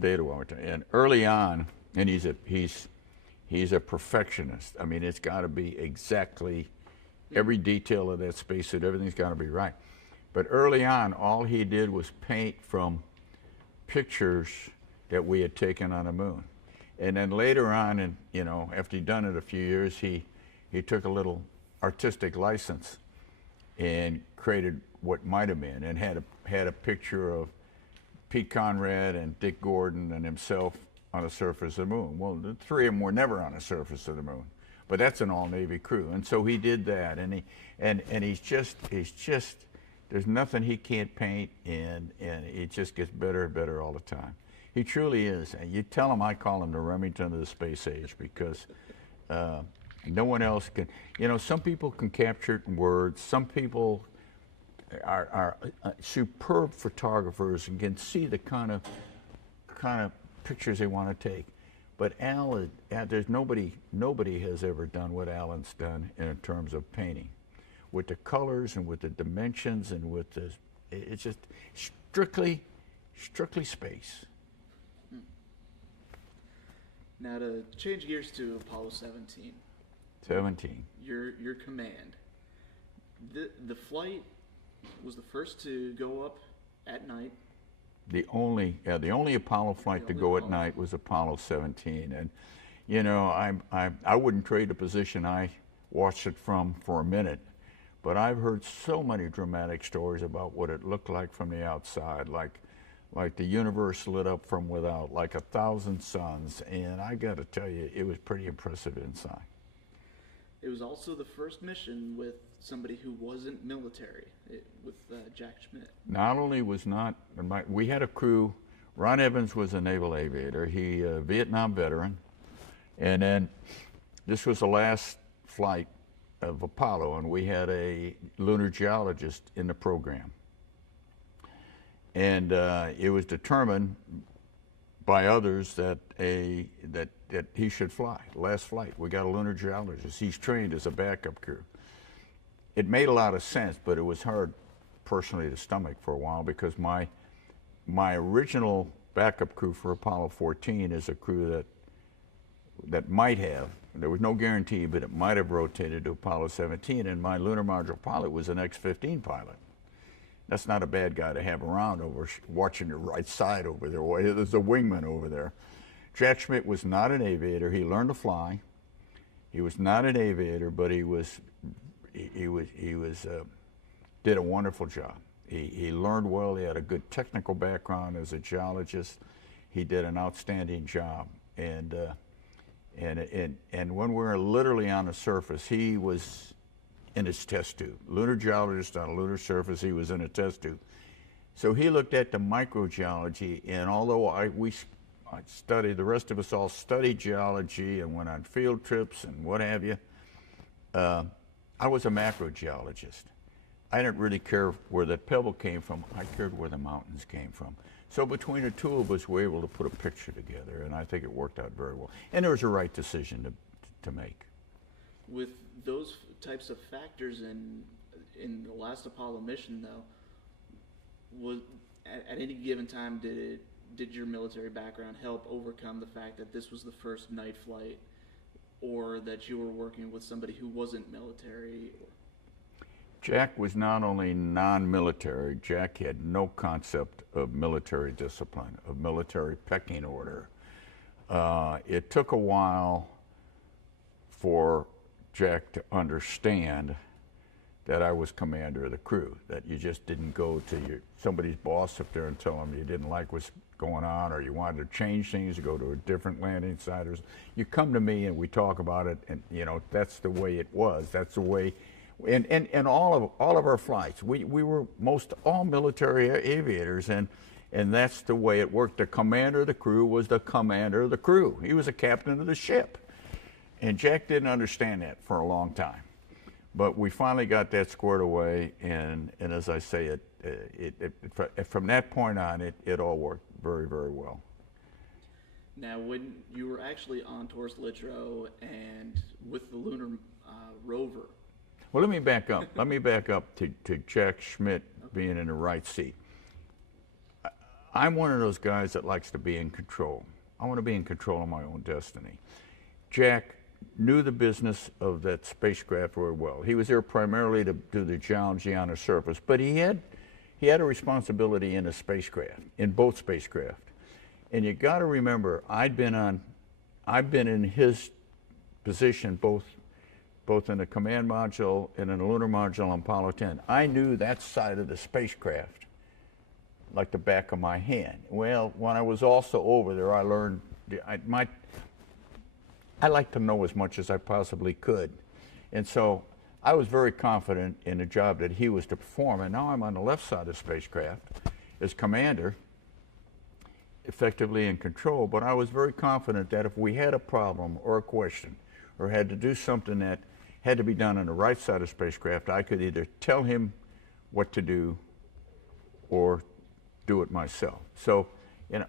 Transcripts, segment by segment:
data well. And early on, and he's a perfectionist. I mean, it's got to be exactly every detail of that spacesuit. Everything's got to be right. But early on, all he did was paint from pictures that we had taken on the moon. And then later on, and you know, after he'd done it a few years, he took a little artistic license and created what might have been, and had a picture of Pete Conrad and Dick Gordon and himself on the surface of the moon. Well, the three of them were never on the surface of the moon, but that's an all-Navy crew, and so he did that, and he's just there's nothing he can't paint, and it just gets better and better all the time. He truly is, and you tell him I call him the Remington of the space age, because no one else can. You know, some people can capture it in words. Some people are superb photographers and can see the kind of pictures they want to take. But Al, there's nobody has ever done what Alan's done in terms of painting, with the colors and with the dimensions and with the, it's just strictly space. Now to change gears to Apollo 17. 17. Your command. The flight was the first to go up at night. The only Apollo flight to go at night was Apollo 17, and you know, I wouldn't trade the position I watched it from for a minute, but I've heard so many dramatic stories about what it looked like from the outside, like the universe lit up from without, like 1,000 suns, and I got to tell you, it was pretty impressive inside. It was also the first mission with somebody who wasn't military, with Jack Schmitt. Not only was not, we had a crew. Ron Evans was a naval aviator. He a Vietnam veteran, and then this was the last flight of Apollo, and we had a lunar geologist in the program. And it was determined by others that he should fly. Last flight, we got a lunar geologist. He's trained as a backup crew. It made a lot of sense, but it was hard personally to stomach for a while, because my original backup crew for Apollo 14 is a crew that might have, there was no guarantee, but it might have rotated to Apollo 17, and my lunar module pilot was an X-15 pilot. That's not a bad guy to have around over watching your right side over there. There's a wingman over there. Jack Schmitt was not an aviator. He learned to fly. He was not an aviator, but he did a wonderful job. He learned well. He had a good technical background as a geologist. He did an outstanding job. And when we were literally on the surface, he was in his test tube. Lunar geologist on a lunar surface, he was in a test tube. So he looked at the microgeology, and although I studied, the rest of us all studied geology and went on field trips and what have you, I was a macrogeologist. I didn't really care where that pebble came from. I cared where the mountains came from. So between the two of us, we were able to put a picture together, and I think it worked out very well. And there was a right decision to make. With those types of factors in the last Apollo mission, though, was at any given time did your military background help overcome the fact that this was the first night flight, or that you were working with somebody who wasn't military? Jack was not only non-military, Jack had no concept of military discipline, of military pecking order. It took a while for Jack to understand that I was commander of the crew, that you just didn't go to somebody's boss up there and tell them you didn't like what's going on, or you wanted to change things, you go to a different landing site. You come to me and we talk about it, and you know, that's the way it was. That's the way, and all of our flights, we were all military aviators, and that's the way it worked. The commander of the crew was the commander of the crew. He was the captain of the ship. And Jack didn't understand that for a long time. But we finally got that squared away, and as I say, from that point on, it all worked very, very well. Now, when you were actually on Taurus Littrow and with the lunar rover. Well, let me back up. Let me back up to Jack Schmitt being in the right seat. I'm one of those guys that likes to be in control. I want to be in control of my own destiny. Jack knew the business of that spacecraft very well. He was there primarily to do the geology on the surface, but he had a responsibility in a spacecraft, in both spacecraft. And you got to remember, I've been in his position both in the command module and in the lunar module on Apollo 10. I knew that side of the spacecraft like the back of my hand. Well, when I was also over there, I learned I like to know as much as I possibly could. And so I was very confident in the job that he was to perform. And now I'm on the left side of the spacecraft as commander, effectively in control. But I was very confident that if we had a problem or a question or had to do something that had to be done on the right side of the spacecraft, I could either tell him what to do or do it myself. So, you know,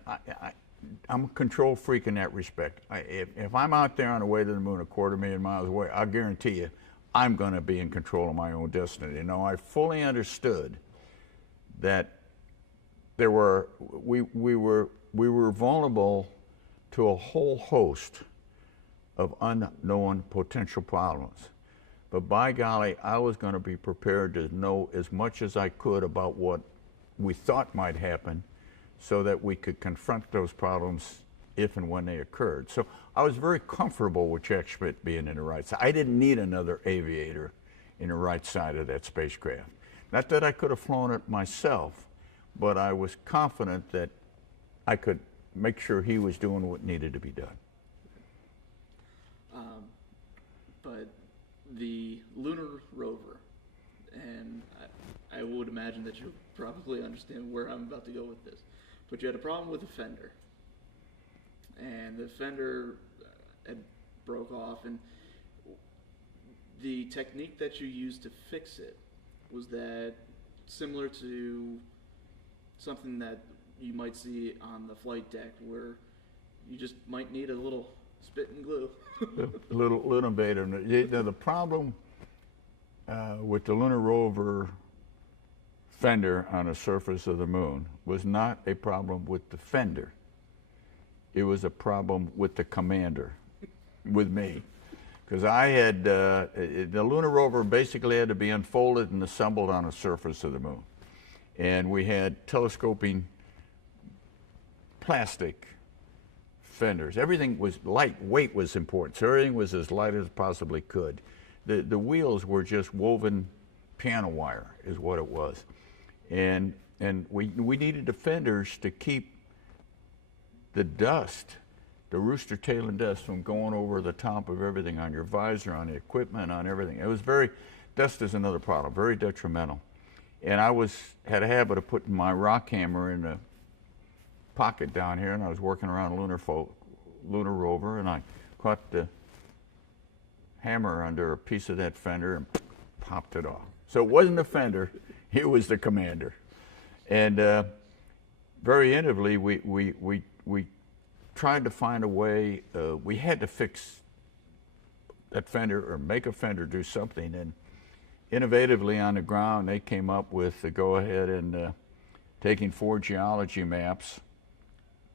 I'm a control freak in that respect. If I'm out there on the way to the moon 250,000 miles away, I guarantee you I'm going to be in control of my own destiny. Now, I fully understood that we were vulnerable to a whole host of unknown potential problems. But by golly, I was going to be prepared to know as much as I could about what we thought might happen so that we could confront those problems if and when they occurred. So I was very comfortable with Jack Schmitt being in the right side. I didn't need another aviator in the right side of that spacecraft. Not that I could have flown it myself, but I was confident that I could make sure he was doing what needed to be done. But the lunar rover, and I would imagine that you probably understand where I'm about to go with this, but you had a problem with the fender, and the fender had broke off, and the technique that you used to fix it, was that similar to something that you might see on the flight deck where you just might need a little spit and glue? A little bit. The problem with the lunar rover fender on the surface of the moon was not a problem with the fender. It was a problem with the commander, with me. Because I had, the lunar rover basically had to be unfolded and assembled on the surface of the moon. And we had telescoping plastic fenders. Everything was light, weight was important, so everything was as light as possibly could. The wheels were just woven piano wire is what it was. And we needed the fenders to keep the dust, the rooster tail and dust, from going over the top of everything, on your visor, on the equipment, on everything. It was dust is another problem, very detrimental. And I had a habit of putting my rock hammer in the pocket down here, and I was working around a lunar rover, and I caught the hammer under a piece of that fender and popped it off. So it wasn't the fender, it was the commander. And very innovatively, we tried to find a way. We had to fix that fender or make a fender do something. And innovatively on the ground, they came up with the go-ahead and taking 4 geology maps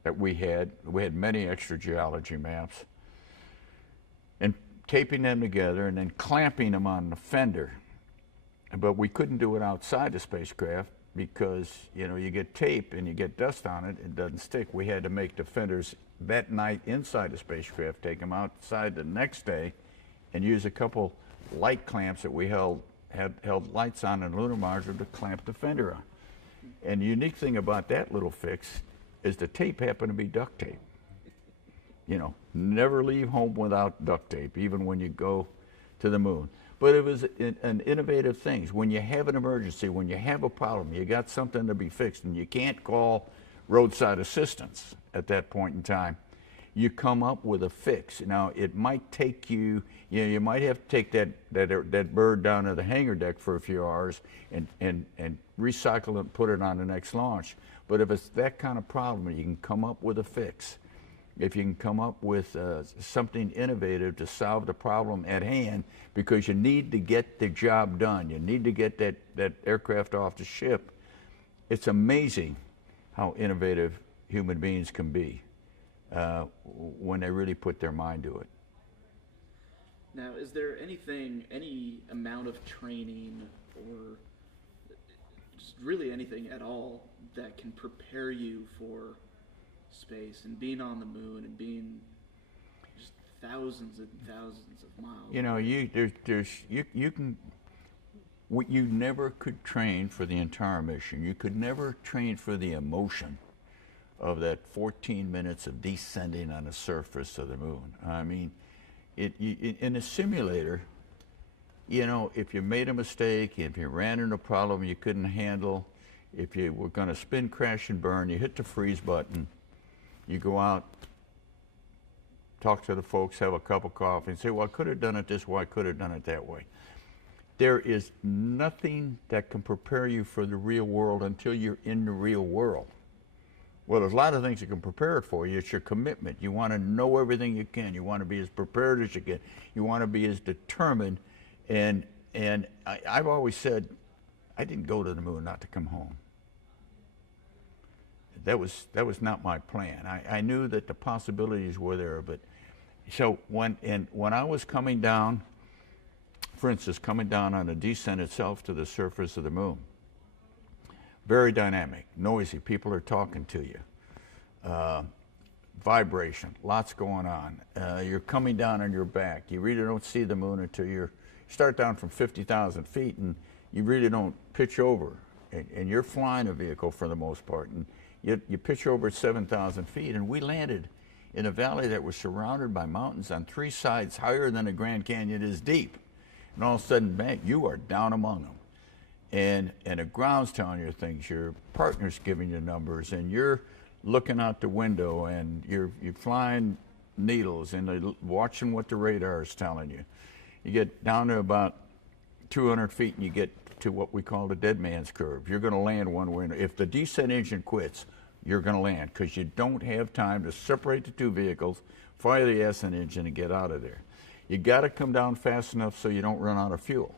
that we had many extra geology maps, and taping them together and then clamping them on the fender. But we couldn't do it outside the spacecraft because, you know, you get tape and you get dust on it, it doesn't stick. We had to make the fenders that night inside the spacecraft, take them outside the next day, and use a couple light clamps that we held lights on in the lunar module to clamp the fender on. And the unique thing about that little fix is the tape happened to be duct tape. You know, never leave home without duct tape, even when you go to the moon. But it was an innovative thing. When you have an emergency, when you have a problem, you got something to be fixed, and you can't call roadside assistance at that point in time, you come up with a fix. Now, it might take you, you might have to take that bird down to the hangar deck for a few hours and recycle it and put it on the next launch. But if it's that kind of problem, you can come up with a fix. If you can come up with something innovative to solve the problem at hand, because you need to get the job done. You need to get that aircraft off the ship. It's amazing how innovative human beings can be when they really put their mind to it. Now, is there anything, any amount of training or just really anything at all that can prepare you for space and being on the moon and being just thousands and thousands of miles? You know, you can. You never could train for the entire mission. You could never train for the emotion of that 14 minutes of descending on the surface of the moon. I mean, in a simulator, you know, if you made a mistake, if you ran into a problem you couldn't handle, if you were going to spin, crash, and burn, you hit the freeze button, you go out, talk to the folks, have a cup of coffee, and say, well, I could have done it this way, I could have done it that way. There is nothing that can prepare you for the real world until you're in the real world. Well, there's a lot of things that can prepare it for you. It's your commitment. You want to know everything you can. You want to be as prepared as you can. You want to be as determined. And I've always said, I didn't go to the moon not to come home. That was not my plan. I knew that the possibilities were there, but so when I was coming down, for instance, coming down on the descent itself to the surface of the moon, very dynamic, noisy, people are talking to you, vibration, lots going on. You're coming down on your back. You really don't see the moon until you start down from 50,000 feet, and you really don't pitch over. And you're flying a vehicle for the most part, and you pitch over at 7,000 feet, and we landed in a valley that was surrounded by mountains on three sides, higher than the Grand Canyon is deep. And all of a sudden, bang, you are down among them. And the ground's telling you things, your partner's giving you numbers, and you're looking out the window, and you're flying needles, and watching what the radar is telling you. You get down to about 200 feet, and you get to what we call the dead man's curve. You're going to land one way. If the descent engine quits, you're going to land, because you don't have time to separate the two vehicles, fire the ascent engine, and get out of there. You got to come down fast enough so you don't run out of fuel.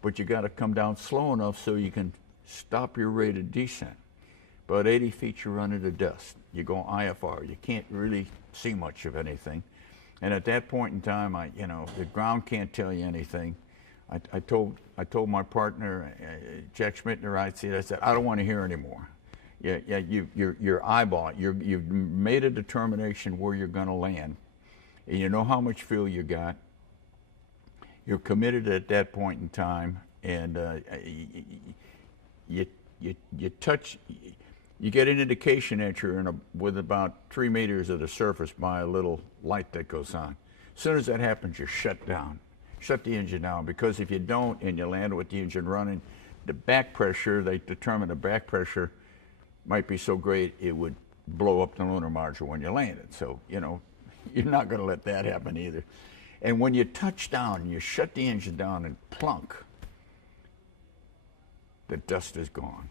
But you got to come down slow enough so you can stop your rate of descent. About 80 feet, you run into dust. You go IFR. You can't really see much of anything. And at that point in time, the ground can't tell you anything. I told my partner, Jack Schmittner, I said, I don't want to hear anymore. Your eyeball, you've made a determination where you're going to land. And you know how much fuel you got. You're committed at that point in time, and you get an indication that you're with about 3 meters of the surface by a little light that goes on. As soon as that happens, you shut the engine down, because if you don't and you land with the engine running, the back pressure, they determine the back pressure might be so great it would blow up the lunar module when you landed. So, you're not going to let that happen either. And when you touch down, you shut the engine down and plunk, the dust is gone.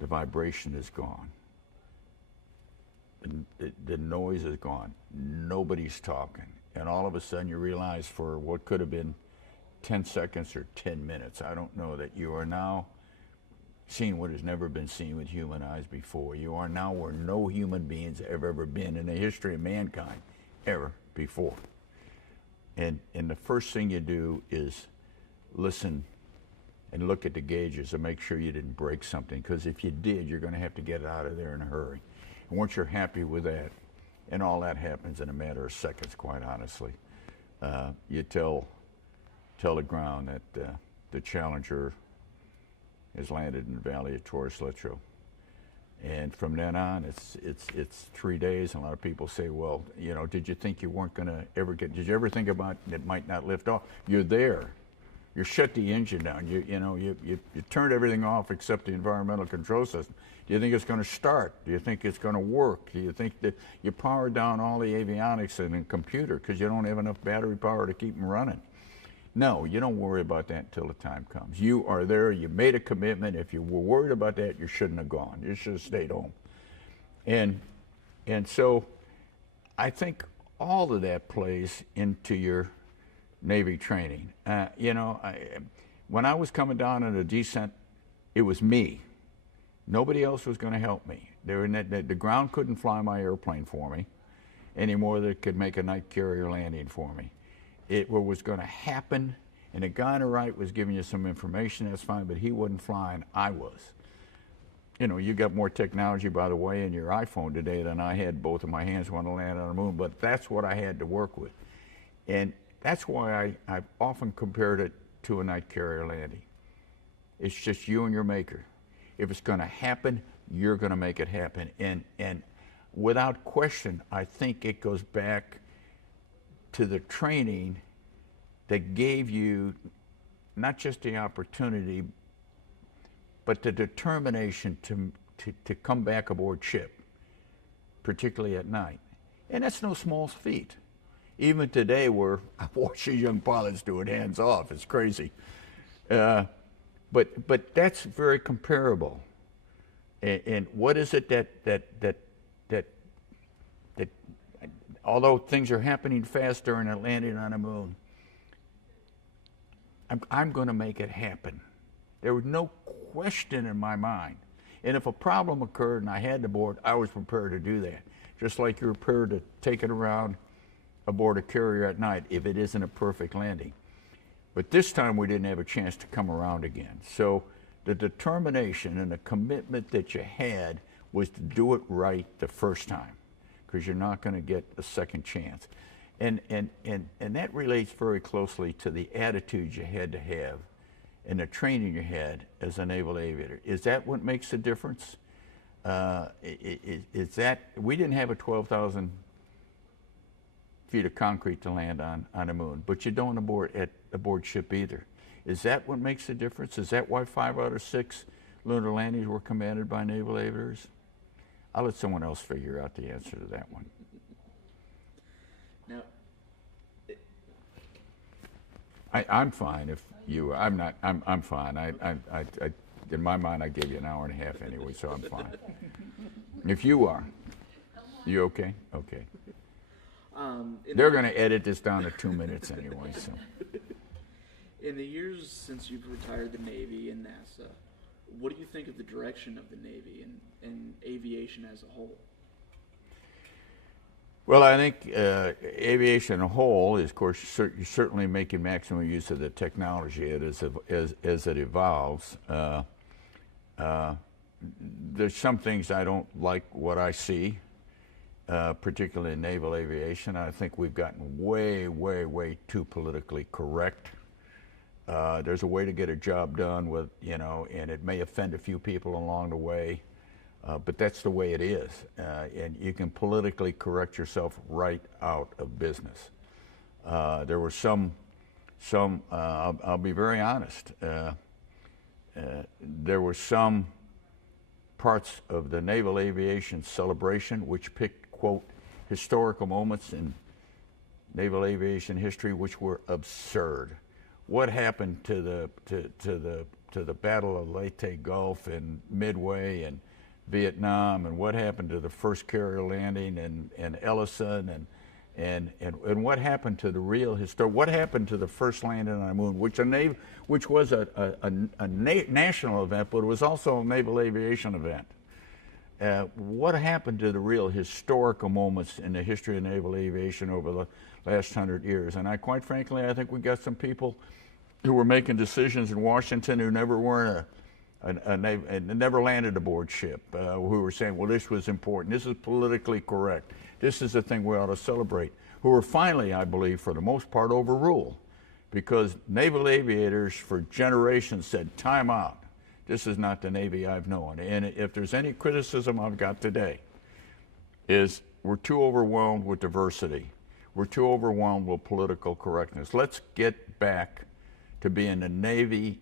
The vibration is gone. The noise is gone. Nobody's talking. And all of a sudden you realize, for what could have been 10 seconds or 10 minutes, I don't know, that you are now seeing what has never been seen with human eyes before. You are now where no human beings have ever been in the history of mankind ever before. And the first thing you do is listen and look at the gauges and make sure you didn't break something, because if you did, you're going to have to get out of there in a hurry. And once you're happy with that, and all that happens in a matter of seconds, quite honestly, you tell the ground that the Challenger has landed in the Valley of Torres Letro. And from then on, it's 3 days. And a lot of people say, well, did you think you weren't going to ever did you ever think about it might not lift off? You're there. You shut the engine down. You turned everything off except the environmental control system. Do you think it's going to start? Do you think it's going to work? Do you think that you power down all the avionics and the computer because you don't have enough battery power to keep them running? No, you don't worry about that until the time comes. You are there. You made a commitment. If you were worried about that, you shouldn't have gone. You should have stayed home. And so I think all of that plays into your Navy training. When I was coming down on a descent, it was me. Nobody else was going to help me. The ground couldn't fly my airplane for me any more than it could make a night carrier landing for me. What was going to happen, and the guy on the right was giving you some information, that's fine, but he wasn't flying, I was. You know, you got more technology, by the way, in your iPhone today than I had both of my hands when I landed on the moon, but that's what I had to work with. And that's why I've often compared it to a night carrier landing. It's just you and your maker. If it's going to happen, you're going to make it happen. And without question, I think it goes back to the training that gave you not just the opportunity, but the determination to come back aboard ship, particularly at night. And that's no small feat. Even today, where I watch these young pilots do it hands off, it's crazy. But that's very comparable. And what is it that although things are happening fast during a landing on the moon, I'm going to make it happen. There was no question in my mind. And if a problem occurred and I had to board, I was prepared to do that. Just like you're prepared to take it around aboard a carrier at night if it isn't a perfect landing. But this time we didn't have a chance to come around again. So the determination and the commitment that you had was to do it right the first time, because you're not going to get a second chance. And that relates very closely to the attitude you had to have and the training you had as a naval aviator. Is that what makes the difference? Is that, we didn't have a 12,000 feet of concrete to land on the moon, but you don't aboard ship either. Is that what makes the difference? Is that why 5 out of 6 lunar landings were commanded by naval aviators? I'll let someone else figure out the answer to that one. Now, I'm fine if you. I'm not. I'm fine. I in my mind, I gave you an hour and a half anyway, so I'm fine. If you are, you okay? Okay. They're going to edit this down to 2 minutes anyway. So. In the years since you've retired the Navy and NASA, what do you think of the direction of the Navy and aviation as a whole? Well, I think aviation as a whole is, of course, certainly making maximum use of the technology as it evolves. There's some things I don't like what I see, particularly in naval aviation. I think we've gotten way, way, way too politically correct. There's a way to get a job done with, and it may offend a few people along the way. But that's the way it is, and you can politically correct yourself right out of business. There were some. I'll be very honest. There were some parts of the naval aviation celebration which picked, quote, historical moments in naval aviation history which were absurd. What happened to the Battle of Leyte Gulf and Midway and Vietnam, and what happened to the first carrier landing in Ellison, and what happened to the real what happened to the first landing on the moon, which was a national event, but it was also a naval aviation event. What happened to the real historical moments in the history of naval aviation over the last 100 years? And quite frankly, I think we got some people who were making decisions in Washington who never were never landed aboard ship, who were saying, well, this was important, this is politically correct, this is the thing we ought to celebrate, who were finally, I believe, for the most part, overruled, because naval aviators for generations said, time out, this is not the Navy I've known. And if there's any criticism I've got today, is we're too overwhelmed with diversity, we're too overwhelmed with political correctness. Let's get back to being the Navy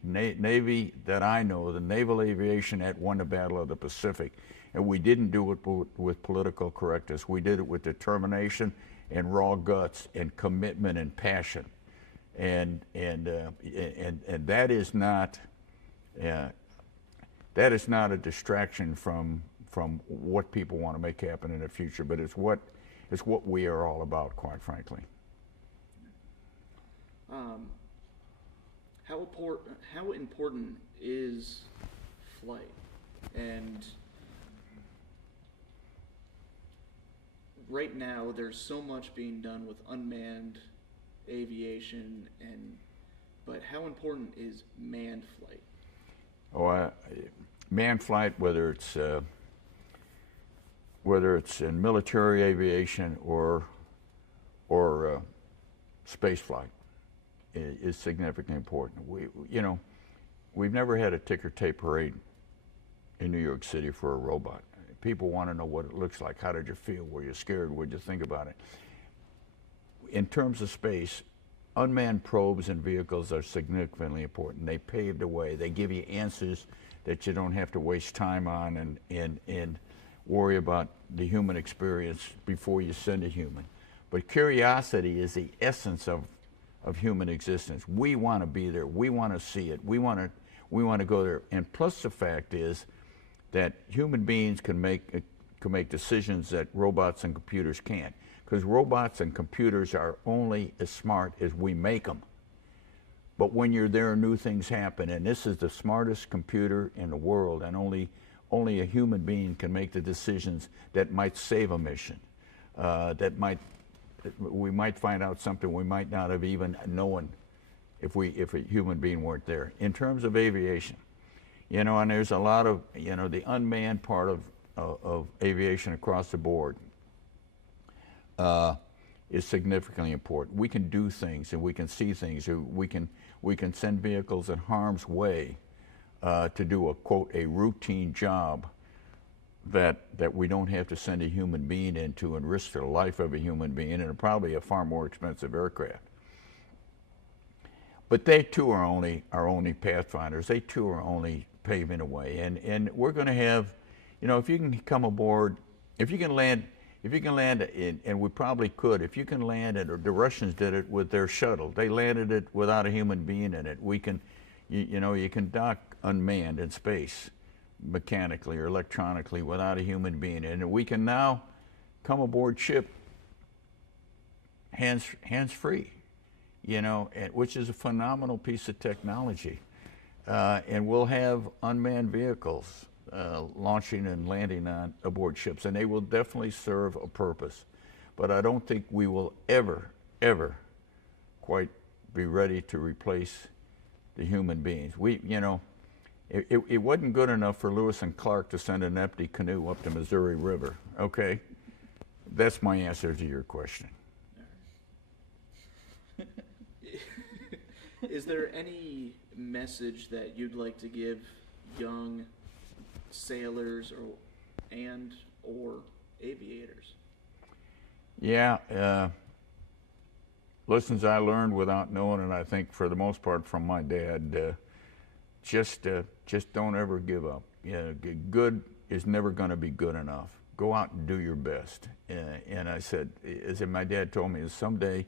that I know, the naval aviation that won the Battle of the Pacific. And we didn't do it with political correctness. We did it with determination and raw guts and commitment and passion. And that is not a distraction from what people want to make happen in the future, but it's what we are all about, quite frankly. How important is flight And right now, there's so much being done with unmanned aviation, but how important is manned flight? Oh, manned flight, whether it's in military aviation or space flight, is significantly important. We've never had a ticker tape parade in New York City for a robot. People want to know what it looks like. How did you feel? Were you scared? What did you think about it? In terms of space, unmanned probes and vehicles are significantly important. They pave the way. They give you answers that you don't have to waste time on and worry about the human experience before you send a human. But curiosity is the essence of human existence. We want to be there. We want to see it. We want to go there. And plus the fact is that human beings can make decisions that robots and computers can't. Because robots and computers are only as smart as we make them. But when you're there, new things happen. And this is the smartest computer in the world, and only a human being can make the decisions that might save a mission. We might find out something we might not have even known if a human being weren't there. In terms of aviation, and there's a lot of, the unmanned part of aviation across the board is significantly important. We can do things and we can see things. We can send vehicles in harm's way to do a, quote, a routine job that we don't have to send a human being into and risk the life of a human being, and probably a far more expensive aircraft. But they too are only pathfinders. They too are only paving a way. And we're going to have, if you can come aboard, if you can land, and we probably could, if you can land it, or the Russians did it with their shuttle. They landed it without a human being in it. We can, you can dock unmanned in space, mechanically or electronically, without a human being in it. We can now come aboard ship hands-free, which is a phenomenal piece of technology. And we'll have unmanned vehicles launching and landing on aboard ships, and they will definitely serve a purpose. But I don't think we will ever quite be ready to replace the human beings. It wasn't good enough for Lewis and Clark to send an empty canoe up the Missouri River, okay? That's my answer to your question. Is there any message that you'd like to give young sailors or aviators? Yeah, lessons I learned without knowing it, I think for the most part from my dad. Just don't ever give up. Good is never going to be good enough. Go out and do your best. And I said, as my dad told me, someday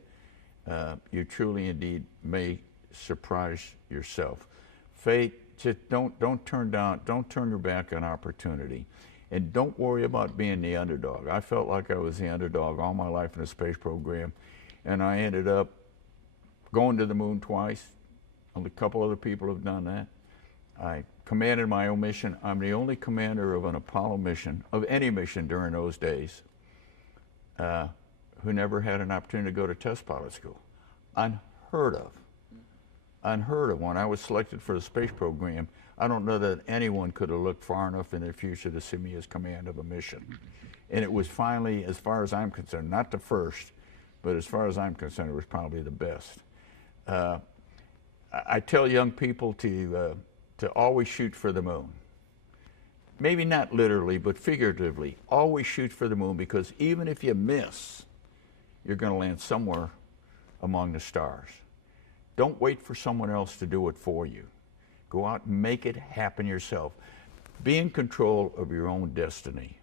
you truly indeed may surprise yourself. Fate, just don't turn your back on opportunity. And don't worry about being the underdog. I felt like I was the underdog all my life in the space program, and I ended up going to the moon twice. Only a couple other people have done that. I commanded my own mission. I'm the only commander of an Apollo mission, of any mission during those days, who never had an opportunity to go to test pilot school. Unheard of. Unheard of. When I was selected for the space program, I don't know that anyone could have looked far enough in the future to see me as command of a mission. And it was finally, as far as I'm concerned, not the first, but as far as I'm concerned, it was probably the best. I tell young people to always shoot for the moon. Maybe not literally, but figuratively. Always shoot for the moon, because even if you miss, you're going to land somewhere among the stars. Don't wait for someone else to do it for you. Go out and make it happen yourself. Be in control of your own destiny.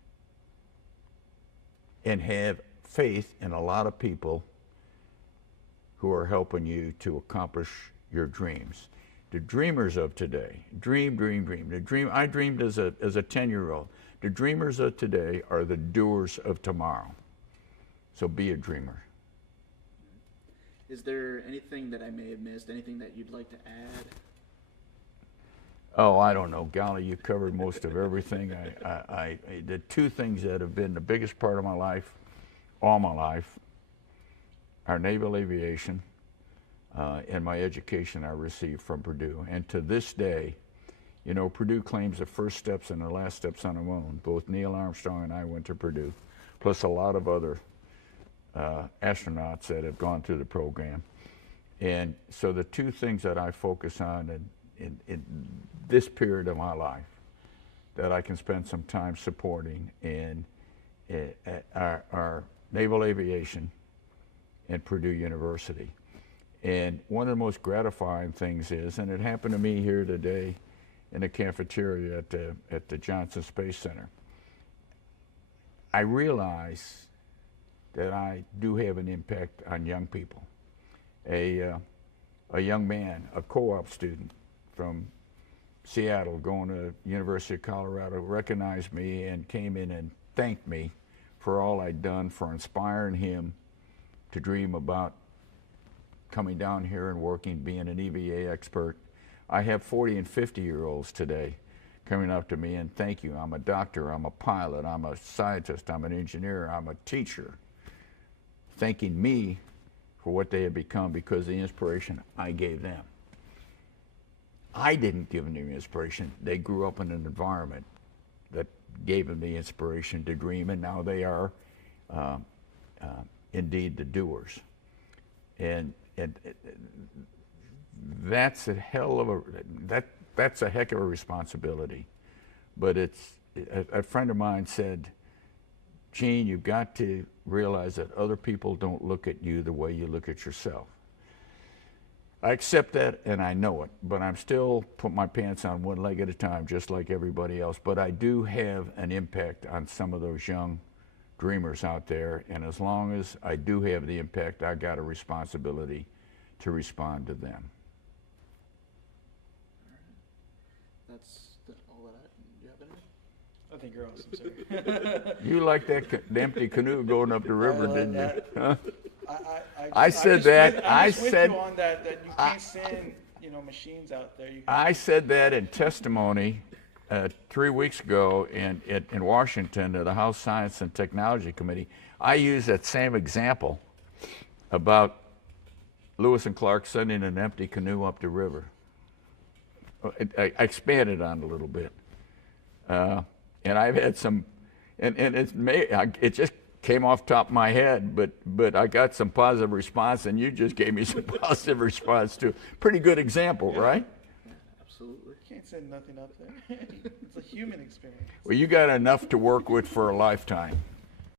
And have faith in a lot of people who are helping you to accomplish your dreams. The dreamers of today, dream. I dreamed as a 10-year-old. The dreamers of today are the doers of tomorrow. So be a dreamer. Is there anything that I may have missed, anything that you'd like to add? Oh, I don't know. Golly, you covered most of everything. The two things that have been the biggest part of my life, all my life, are naval aviation and my education I received from Purdue. And to this day, you know, Purdue claims the first steps and the last steps on the moon. Both Neil Armstrong and I went to Purdue, plus a lot of other astronauts that have gone through the program. And so the two things that I focus on in this period of my life that I can spend some time supporting are naval aviation and Purdue University. And one of the most gratifying things is, and it happened to me here today in the cafeteria at the Johnson Space Center, I realize that I do have an impact on young people. A young man, a co-op student from Seattle going to University of Colorado, recognized me and came in and thanked me for all I'd done, for inspiring him to dream about coming down here and working, being an EVA expert. I have 40 and 50-year-olds today coming up to me and thank you. I'm a doctor, I'm a pilot, I'm a scientist, I'm an engineer, I'm a teacher, thanking me for what they have become because of the inspiration I gave them. I didn't give them the inspiration. They grew up in an environment that gave them the inspiration to dream, and now they are indeed the doers. And that's a hell of that's a heck of a responsibility. But it's a friend of mine said, Gene, you've got to realize that other people don't look at you the way you look at yourself. I accept that and I know it, but I'm still putting my pants on one leg at a time, just like everybody else. But I do have an impact on some of those young dreamers out there, and as long as I do have the impact, I got a responsibility to respond to them. That's all that do you have anything? I think you're awesome, sir. You like that empty canoe going up the river, didn't you? Huh? I said just that. With, I just with said you on that you can't send machines out there. I said that in testimony 3 weeks ago in Washington to the House Science and Technology Committee. I used that same example about Lewis and Clark sending an empty canoe up the river. I expanded on it a little bit. And I've had some, and it just came off the top of my head, but I got some positive response, and you just gave me some positive response too. Pretty good example, Yeah. right? Yeah, absolutely. Can't send nothing up there. It's a human experience. Well, you got enough to work with for a lifetime.